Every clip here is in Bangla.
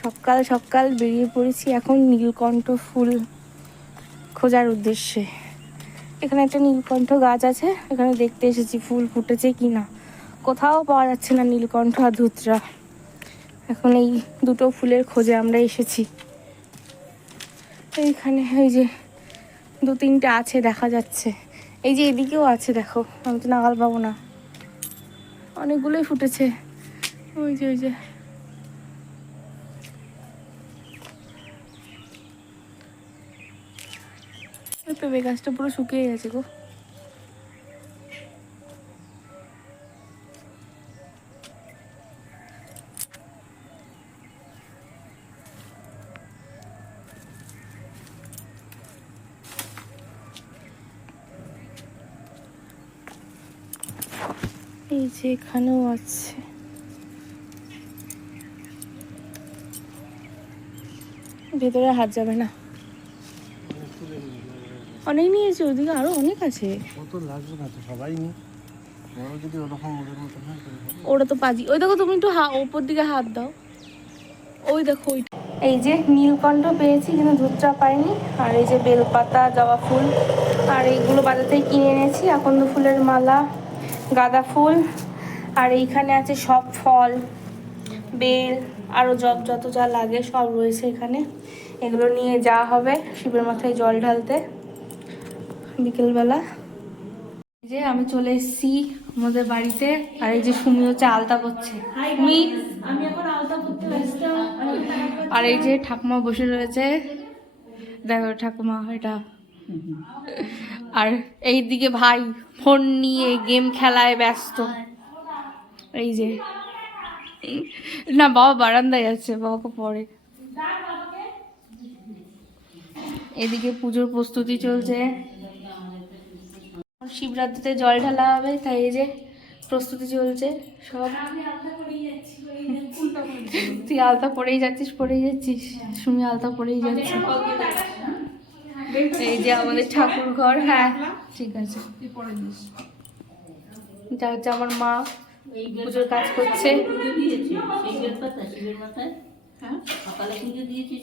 সকাল সকাল বেরিয়ে পড়েছি এখন নীলকণ্ঠ ফুল খোঁজার উদ্দেশ্যে। এখানে একটা নীলকণ্ঠ গাছ আছে, এখানে দেখতে এসেছি ফুল ফুটেছে কি না। কোথাও পাওয়া যাচ্ছে না নীলকণ্ঠ আর ধুতরা। এখন এই দুটো ফুলের খোঁজে আমরা এসেছি। এইখানে এই যে দু তিনটে আছে দেখা যাচ্ছে, এই যে এদিকেও আছে, দেখো আমি তো নাগাল পাবো না, অনেকগুলোই ফুটেছে। ওই যে ওই যে পেঁপে গাছটা পুরো শুকিয়ে গেছে গো। এই যে এখানেও আছে, ভেতরে হাত যাবে না। অনেক নিয়েছে, ওদিকে আরো অনেক আছে। ওরা তো পাজি। ওই দেখো তুমি একটু ওপর দিকে হাত দাও, ওই দেখো ওই। এই যে নীলকণ্ঠ পেয়েছি কিন্তু ধুতরা পাইনি। আর এই যে বেলপাতা, জবা ফুল, আর এইগুলো বাজার থেকে কিনে এনেছি, আকন্দ ফুলের মালা, গাঁদা ফুল, আর এইখানে আছে সব ফল, বেল, আরও যত যা লাগে সব রয়েছে এখানে। এগুলো নিয়ে যাওয়া হবে শিবের মাথায় জল ঢালতে বিকেলবেলা। যে আমি চলে এসেছি আমাদের বাড়িতে, আর এই যে সুমি হচ্ছে আলতা করছে। আমি এখন আলতা করতে ব্যস্ত। আর এই যে ঠাকুমা বসে রয়েছে, দেখো ঠাকুমা এটা। আর এই দিকে ভাই ফোন নিয়ে গেম খেলায় ব্যস্ত। এই যে না, বাবা বারান্দায় আছে, বাবাকে পরে। এদিকে পুজোর প্রস্তুতি চলছে, শিবরাত্রিতে জল ঢালা হবে, তাই এই যে প্রস্তুতি চলছে সব। তুই আলতা পরেই যাচ্ছিস, সুমি আলতা পরেই যাচ্ছে। এই যে আমাদের ঠাকুর ঘর। হ্যাঁ ঠিক আছে, যা হচ্ছে আমার মা পুজোর কাজ করছে। সকালে পুজো দিয়েছি,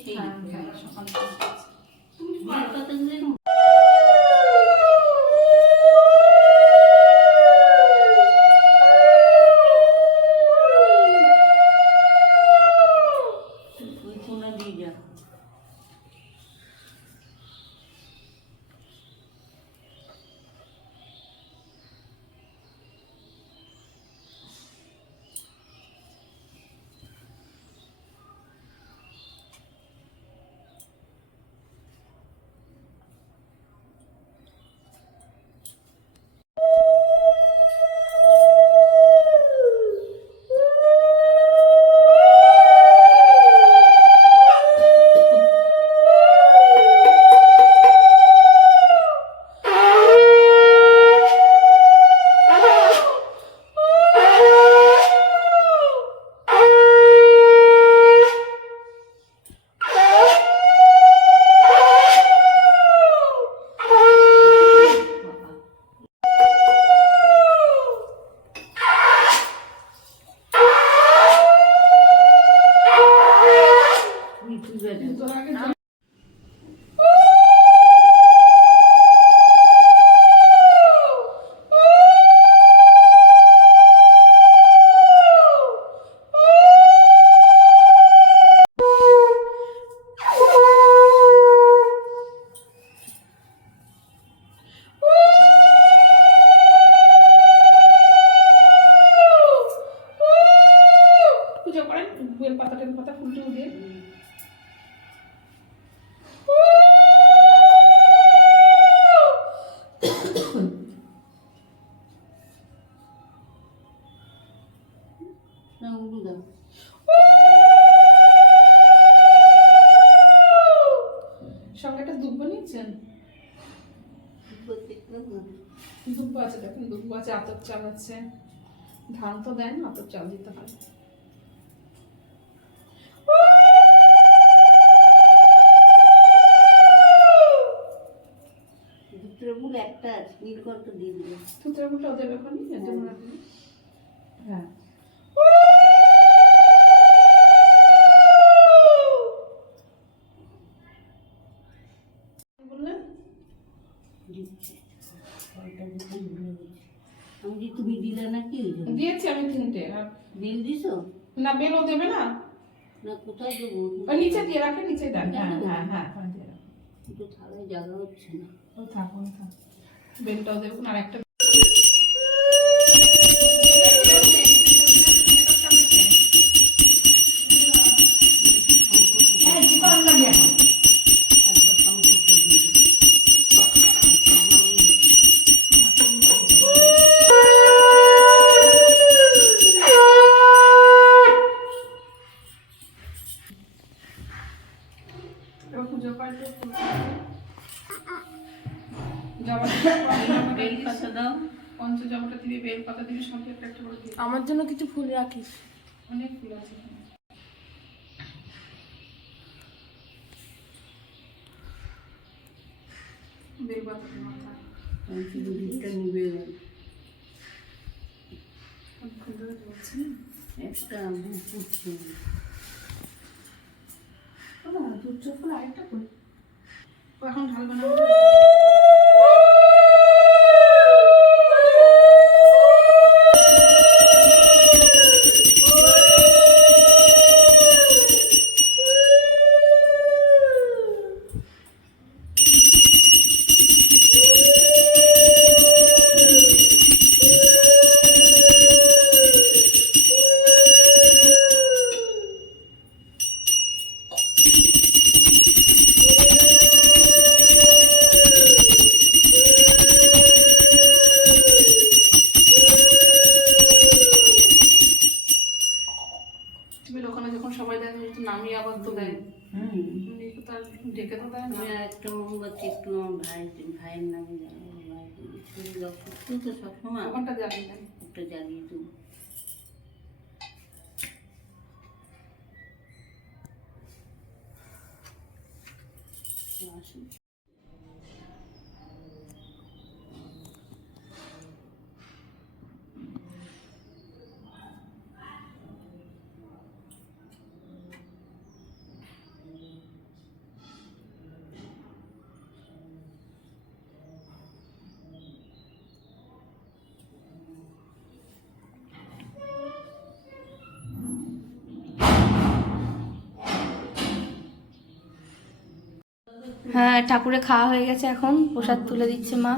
সঙ্গে একটা দুব্ব নিচ্ছেন। দুব্ব আছে, দেখুন দুব্ব আছে, আতপ চাল আছে। ধান তো দেন, আতপ চাল দিতে হয়। ধুতরামূল একটা নীলকণ্ঠ দিয়ে দিল। ধুতরামূলটাও দেবে ওখানে। হ্যাঁ তিনটে আর বিল দিছো না বেলও দেবে না, না কোথায় দেবো? ওই নিচে দিয়ে রাখে, নিচে দেন। হ্যাঁ হ্যাঁ হ্যাঁ ওখানে দিয়ে রাখো। একটু থালায় জায়গা হচ্ছে না। ও থাক ও থাক, বেলটাও দেখুন। আর একটা একবার সংকট দিয়ে এবার পুজো করে বেল পাতা দাও। পঞ্চজবটা দিবি, বেল পাতা দিবি, সব একটা একটা করে দিবি। আমার জন্য কিছু ফুল রাখিস। অনেক ফুল আছে এখানে। বেল পাতা মাথা পঞ্চমীটা নিবে ফুল ধরে জ্বলছে। একটা পুষ্টি দুধ ফুল আরেকটা ফুল ও এখন ঢালবে না। ওখানে যখন সবাই দেয় একটু নামিয়ে আবার তো দেয়, একটু তার ঢেকে তো দেয় না। একটা মোমবাতি একটু আমার ভাইয়ের নামে জানাবো। ভাই তো সবসময় ওখানটা জ্বালিয়ে দেয়। একটা জ্বালিয়ে দেবো। আসুন হ্যাঁ, ঠাকুরে খাওয়া হয়ে গেছে, এখন প্রসাদ তুলে দিচ্ছে মা।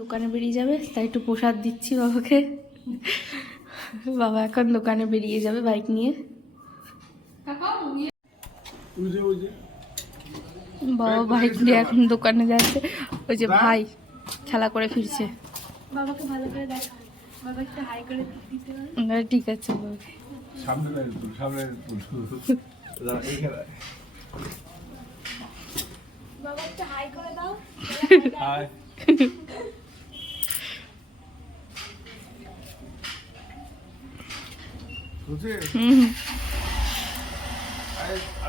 দোকানে বেরিয়ে যাবে, তাই একটু প্রসাদ দিচ্ছি বাবাকে। বাবা এখন দোকানে বেরিয়ে যাবে বাইক নিয়ে। বাবা বাইক নিয়ে এখন দোকানে যাচ্ছে। ওই যে ভাই খেলা করে ফিরছে। বাবাকে ভালো করে দেখা, বাবা একটু হাই করে দিতে পারে? ঠিক আছে বাবাকে। সামনে বাবা একটু হাই করে দাও। হাই হুম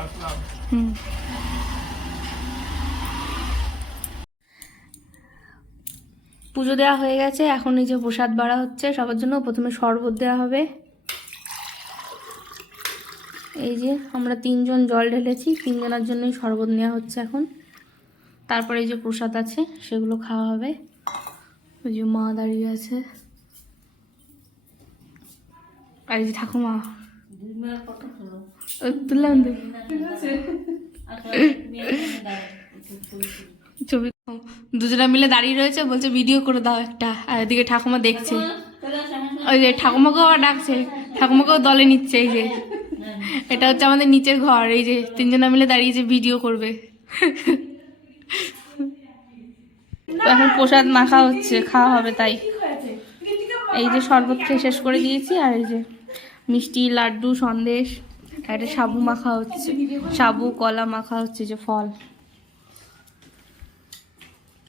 আসলাম। হুম। পুজো দেওয়া হয়ে গেছে, এখন এই যে প্রসাদ বাড়া হচ্ছে সবার জন্য। প্রথমে শরবত দেওয়া হবে। এই যে আমরা 3 জন জল ঢেলেছি, 3 জনের জন্যই শরবত নেওয়া হচ্ছে এখন। তারপরে এই যে প্রসাদ আছে সেগুলো খাওয়া হবে। ওই যে মা দাঁড়িয়ে আছে, আর এই যে ঠাকুমা। তুললাম তো ছবি। দুজনা মিলে দাঁড়িয়ে রয়েছে, বলছে ভিডিও করে দাও একটা। আর এদিকে ঠাকুমা দেখছে, ওই যে ঠাকুমাকেও আবার ডাকছে, ঠাকুমাকেও দলে নিচ্ছে। এই যে এটা হচ্ছে আমাদের নিচের ঘর, এই যে 3 জনা মিলে দাঁড়িয়েছে ভিডিও করবে। তো এখন প্রসাদ মাখা হচ্ছে, খাওয়া হবে তাই। এই যে শরবত খেয়ে শেষ করে দিয়েছি, আর এই যে মিষ্টি, লাড্ডু, সন্দেশ, একটা সাবু মাখা হচ্ছে, সাবু কলা মাখা হচ্ছে, যে ফল।